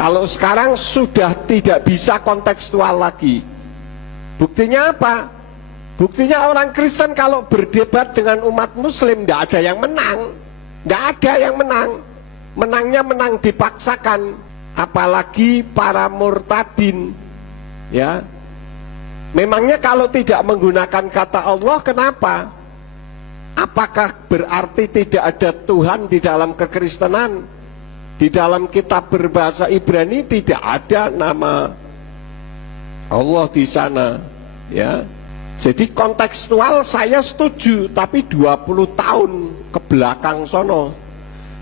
Kalau sekarang sudah tidak bisa kontekstual lagi. Buktinya apa? Buktinya orang Kristen kalau berdebat dengan umat Muslim tidak ada yang menang. Tidak ada yang menang. Menangnya menang dipaksakan. Apalagi para murtadin. Ya, memangnya kalau tidak menggunakan kata Allah, kenapa? Apakah berarti tidak ada Tuhan di dalam kekristenan? Di dalam kitab berbahasa Ibrani tidak ada nama Allah di sana, ya. Jadi kontekstual saya setuju, tapi 20 tahun ke belakang sono.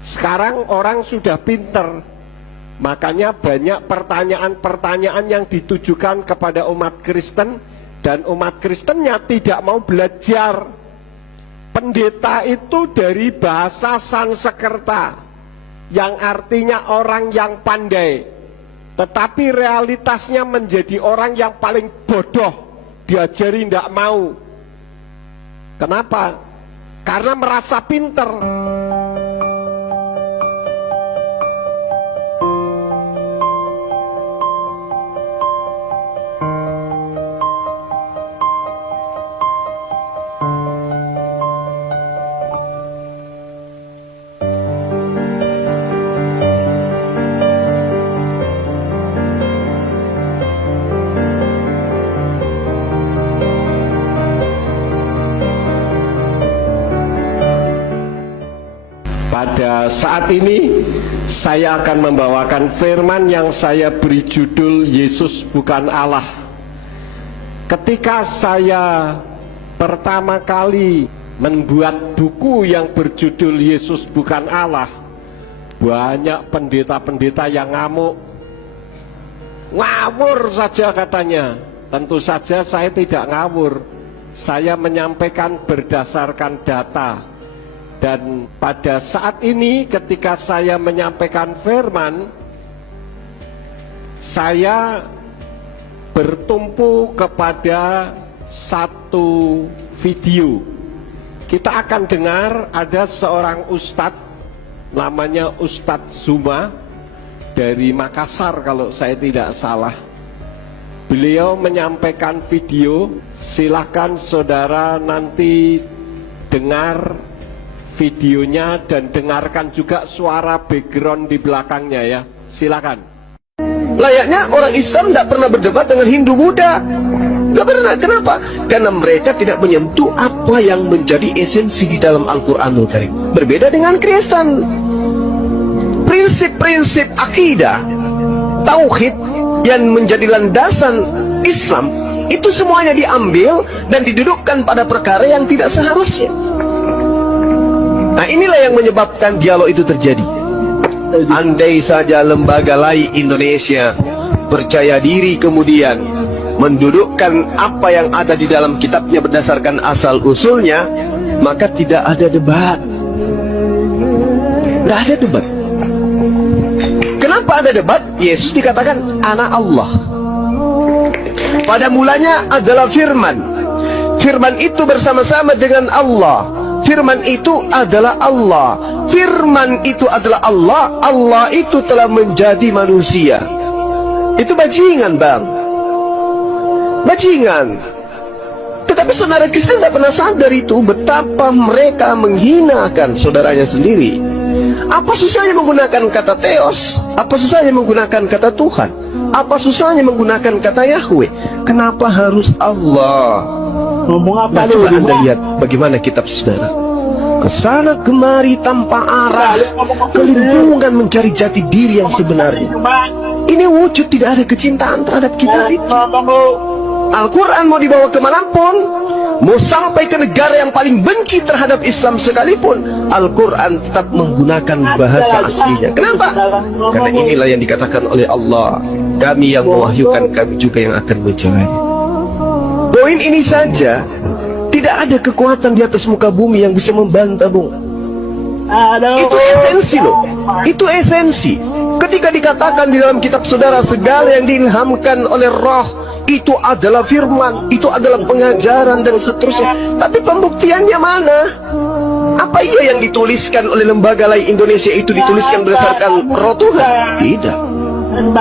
Sekarang orang sudah pinter, makanya banyak pertanyaan-pertanyaan yang ditujukan kepada umat Kristen, dan umat Kristennya tidak mau belajar. Pendeta itu dari bahasa Sanskerta, yang artinya orang yang pandai, tetapi realitasnya menjadi orang yang paling bodoh. Diajari tidak mau. Kenapa? Karena merasa pinter. Pada saat ini saya akan membawakan firman yang saya beri judul Yesus Bukan Allah. Ketika saya pertama kali membuat buku yang berjudul Yesus Bukan Allah, banyak pendeta-pendeta yang ngamuk. Ngawur saja katanya. Tentu saja saya tidak ngawur. Saya menyampaikan berdasarkan data. Dan pada saat ini ketika saya menyampaikan firman, saya bertumpu kepada satu video. Kita akan dengar ada seorang ustadz, namanya Ustadz Zuma dari Makassar kalau saya tidak salah. Beliau menyampaikan video, silahkan saudara nanti dengar videonya dan dengarkan juga suara background di belakangnya ya. Silakan. Layaknya orang Islam tidak pernah berdebat dengan Hindu Buddha. Tidak pernah. Kenapa? Karena mereka tidak menyentuh apa yang menjadi esensi di dalam Al-Quranul Karim. Berbeda dengan Kristen. Prinsip-prinsip akidah, tauhid yang menjadi landasan Islam, itu semuanya diambil dan didudukkan pada perkara yang tidak seharusnya. Nah, inilah yang menyebabkan dialog itu terjadi. Andai saja lembaga lain Indonesia percaya diri kemudian mendudukkan apa yang ada di dalam kitabnya berdasarkan asal usulnya, maka tidak ada debat. Tidak ada debat. Kenapa ada debat? Yesus dikatakan anak Allah. Pada mulanya adalah firman. Firman itu bersama-sama dengan Allah. Firman itu adalah Allah. Firman itu adalah Allah. Allah itu telah menjadi manusia. Itu bajingan, bang. Bajingan. Tetapi saudara Kristen tidak pernah sadar itu, betapa mereka menghinakan saudaranya sendiri. Apa susahnya menggunakan kata Theos? Apa susahnya menggunakan kata Tuhan? Apa susahnya menggunakan kata Yahweh? Kenapa harus Allah? Nah, coba Anda lihat bagaimana kitab saudara. Kesana kemari tanpa arah, kelimpungan mencari jati diri yang sebenarnya. Ini wujud tidak ada kecintaan terhadap kita itu. Al-Quran mau dibawa kemanapun, mau sampai ke negara yang paling benci terhadap Islam sekalipun, Al-Quran tetap menggunakan bahasa aslinya. Kenapa? Karena inilah yang dikatakan oleh Allah, kami yang mewahyukan, kami juga yang akan menjawabnya. Poin ini saja, tidak ada kekuatan di atas muka bumi yang bisa membantah, Bung. Itu esensi loh. Itu esensi. Ketika dikatakan di dalam kitab saudara, segala yang diilhamkan oleh roh itu adalah firman, itu adalah pengajaran dan seterusnya. Tapi pembuktiannya mana? Apa iya yang dituliskan oleh lembaga lain Indonesia itu dituliskan berdasarkan roh Tuhan? Tidak.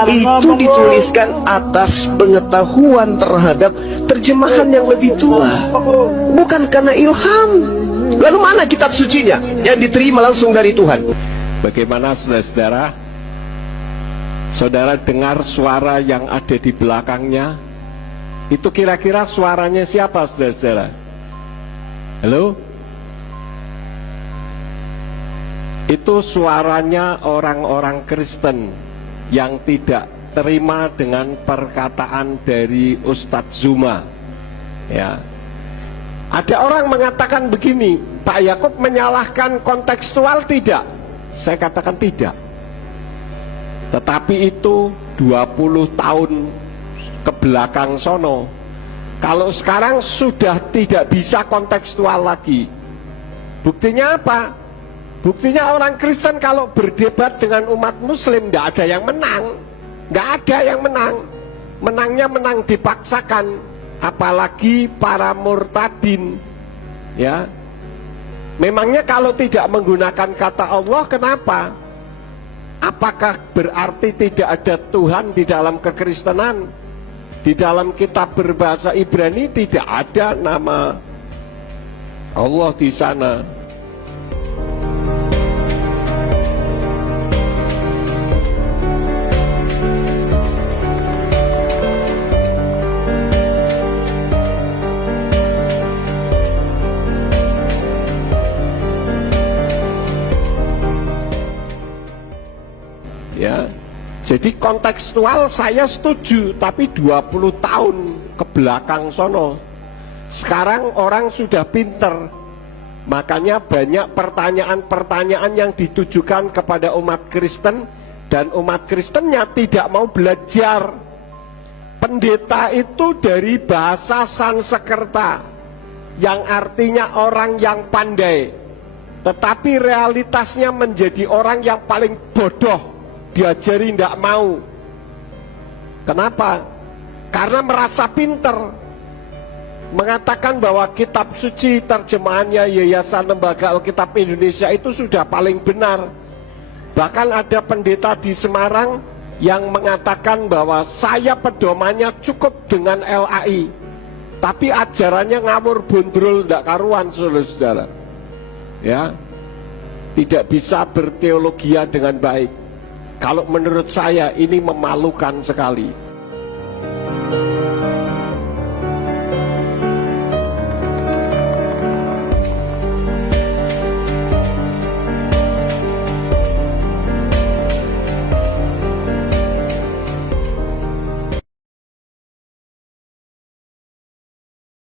itu dituliskan atas pengetahuan terhadap terjemahan yang lebih tua, bukan karena ilham. Lalu mana kitab sucinya yang diterima langsung dari Tuhan? Bagaimana saudara-saudara? Saudara dengar suara yang ada di belakangnya? Itu kira-kira suaranya siapa, saudara-saudara? Halo? Itu suaranya orang-orang Kristen yang tidak terima dengan perkataan dari Ustadz Zuma. Ya. Ada orang mengatakan begini, Pak Yakub menyalahkan kontekstual, tidak? Saya katakan tidak. Tetapi itu 20 tahun ke belakang sono. Kalau sekarang sudah tidak bisa kontekstual lagi. Buktinya apa? Buktinya orang Kristen kalau berdebat dengan umat Muslim tidak ada yang menang. Nggak ada yang menang. Menangnya menang dipaksakan. Apalagi para murtadin. Ya. Memangnya kalau tidak menggunakan kata Allah, kenapa? Apakah berarti tidak ada Tuhan di dalam kekristenan? Di dalam kitab berbahasa Ibrani tidak ada nama Allah di sana. Ya, jadi kontekstual saya setuju, tapi 20 tahun ke belakang sono. Sekarang orang sudah pinter, makanya banyak pertanyaan-pertanyaan yang ditujukan kepada umat Kristen, dan umat Kristennya tidak mau belajar. Pendeta itu dari bahasa Sanskerta, yang artinya orang yang pandai, tetapi realitasnya menjadi orang yang paling bodoh. Diajari tidak mau. Kenapa? Karena merasa pinter, mengatakan bahwa kitab suci terjemahannya Yayasan Lembaga Alkitab Indonesia itu sudah paling benar. Bahkan ada pendeta di Semarang yang mengatakan bahwa saya pedomannya cukup dengan LAI, tapi ajarannya ngawur bondrol tidak karuan, saudara-saudara. Ya, tidak bisa berteologia dengan baik. Kalau menurut saya ini memalukan sekali.